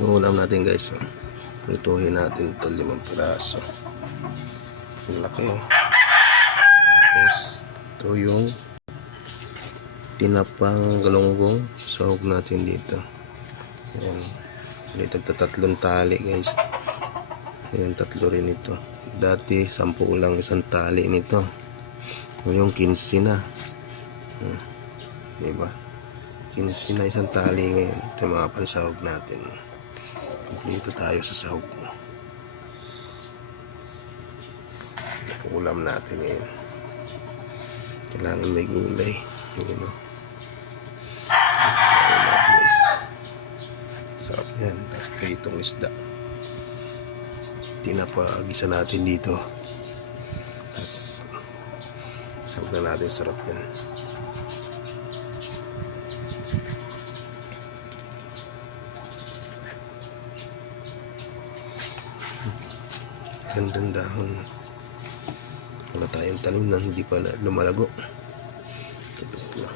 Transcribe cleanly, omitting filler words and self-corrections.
Yung ulam natin guys, prituhin natin ito 5 piraso. Ang laki Tapos ito yung tinapang galunggong, sahog natin dito. Ayan, dito 3 tali guys. Ayan, 3 rin ito. Dati 10 lang isang tali nito, ngayon 15 na. Diba, 15 na isang tali ngayon. Ito yung mga pansahog natin. Dito tayo sa sahog. Ulam natin ngayon, kailangan may gulay. Yun, sarap yan. Tapos pritong isda, tinapagisa natin dito. Tapos sahog na natin, sarap yan. Gandang dahon. Wala tayong tanim na hindi pala lumalago. Ito.